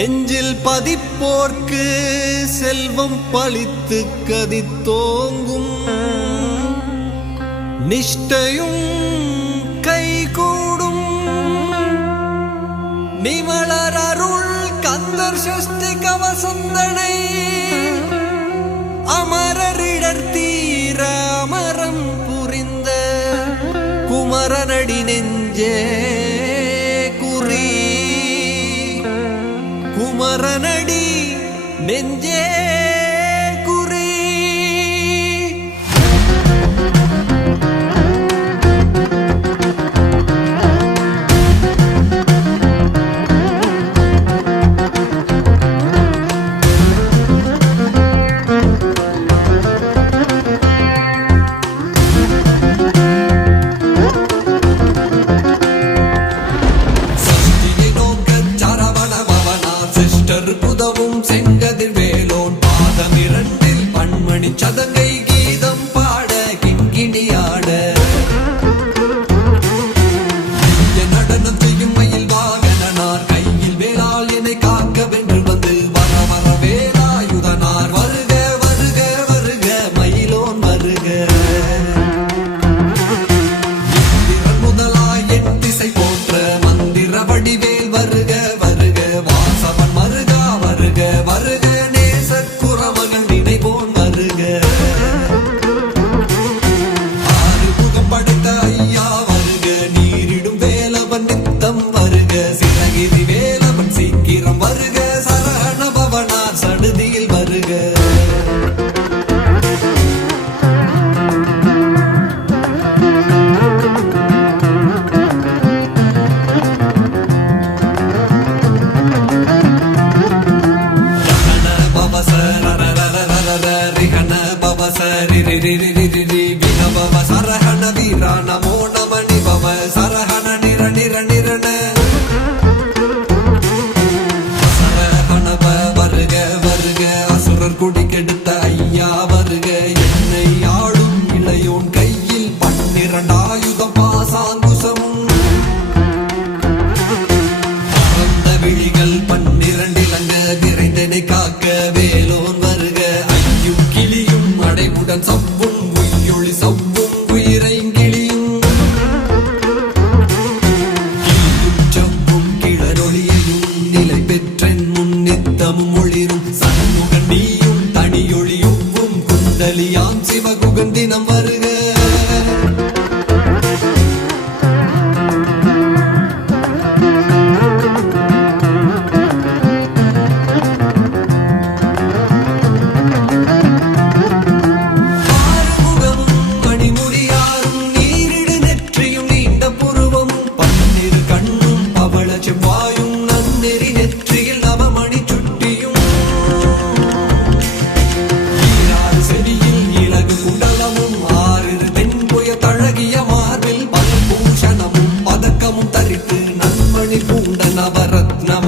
நெஞ்சில் பதிப்போர்க்கு செல்வம் பழித்து கதித்தோங்கும். நிஷ்டையும் கைகூடும். நிமலர் அருள் கந்தர் சஷ்டி கவசந்தனை. அமரரிடர் தீர அமரம் புரிந்த குமரனடி நெஞ்சே. are you the நண்மணி பூண்ட நவரத்ன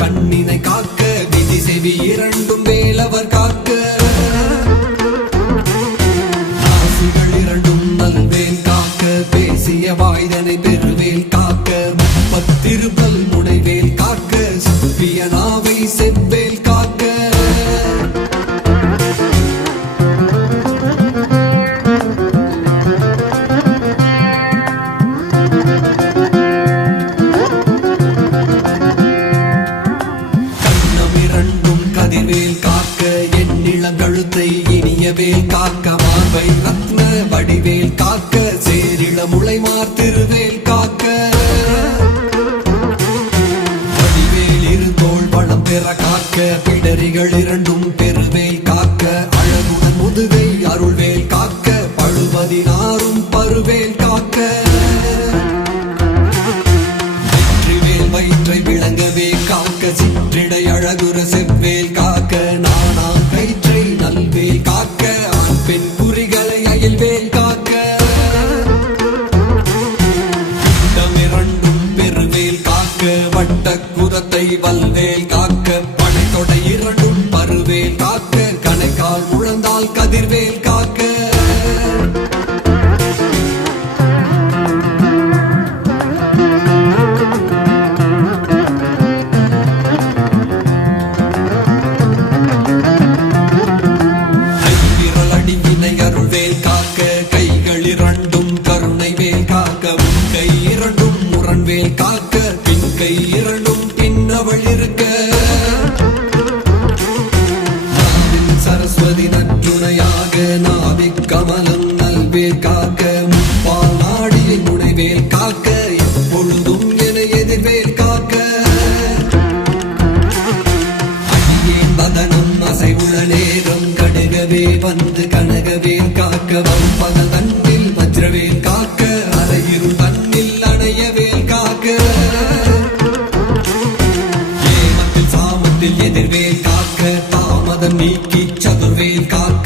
கண்ணினை காக்க விதி செவி இரண்டும் வல்வேல் காக்க படைத்தொடை இரண்டும் பருவேல் காக்க கணக்கால் முழந்தால் கதிர்வேல் வஜ்ரவேல் காக்க வம்பல தன்னில் வஜ்ரவேல் காக்க அரையிரு தன்னில் அணையவேல் காக்க. ஏமத்தில் சாமத்தில் எதிர்வேல் காக்க தாமதம் நீக்கி சதுர்வேல் காக்க.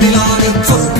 Melodic Folk.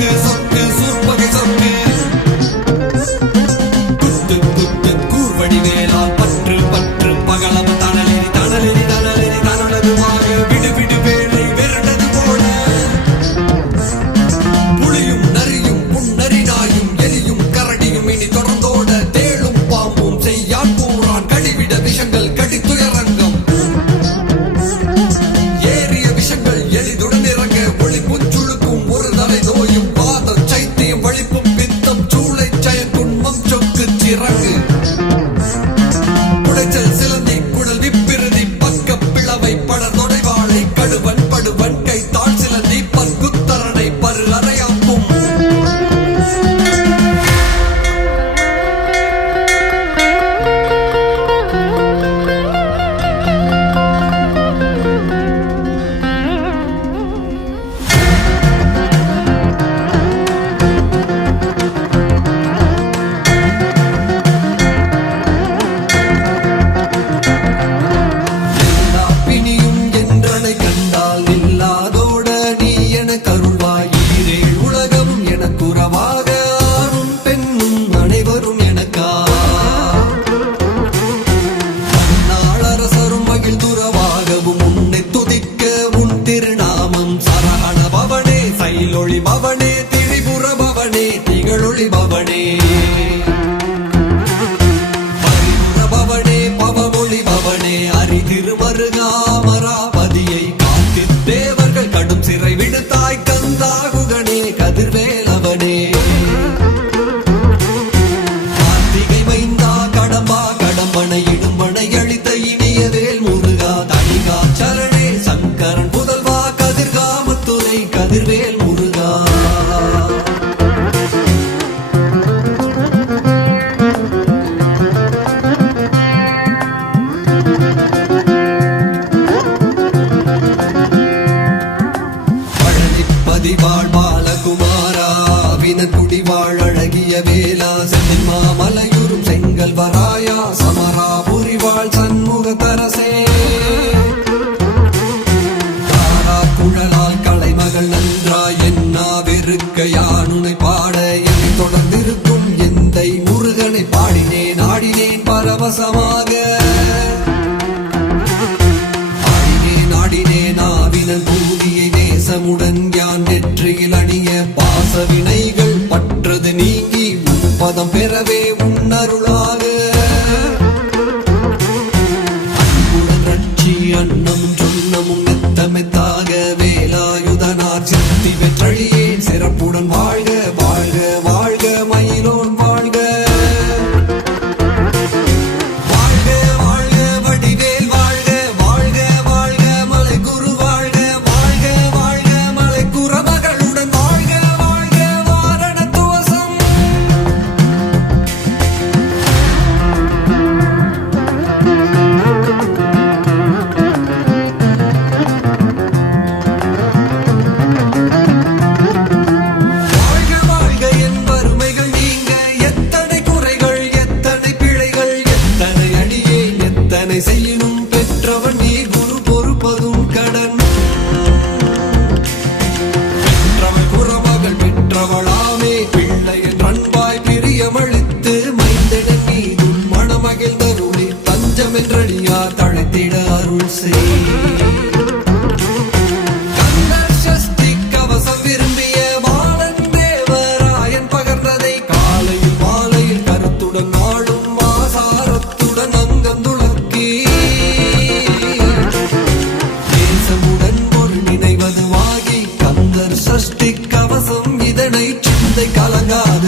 பாச வினைகள் பற்றது நீங்கி உன் பதம் பெறவே நினைவதுவாகி கந்தர்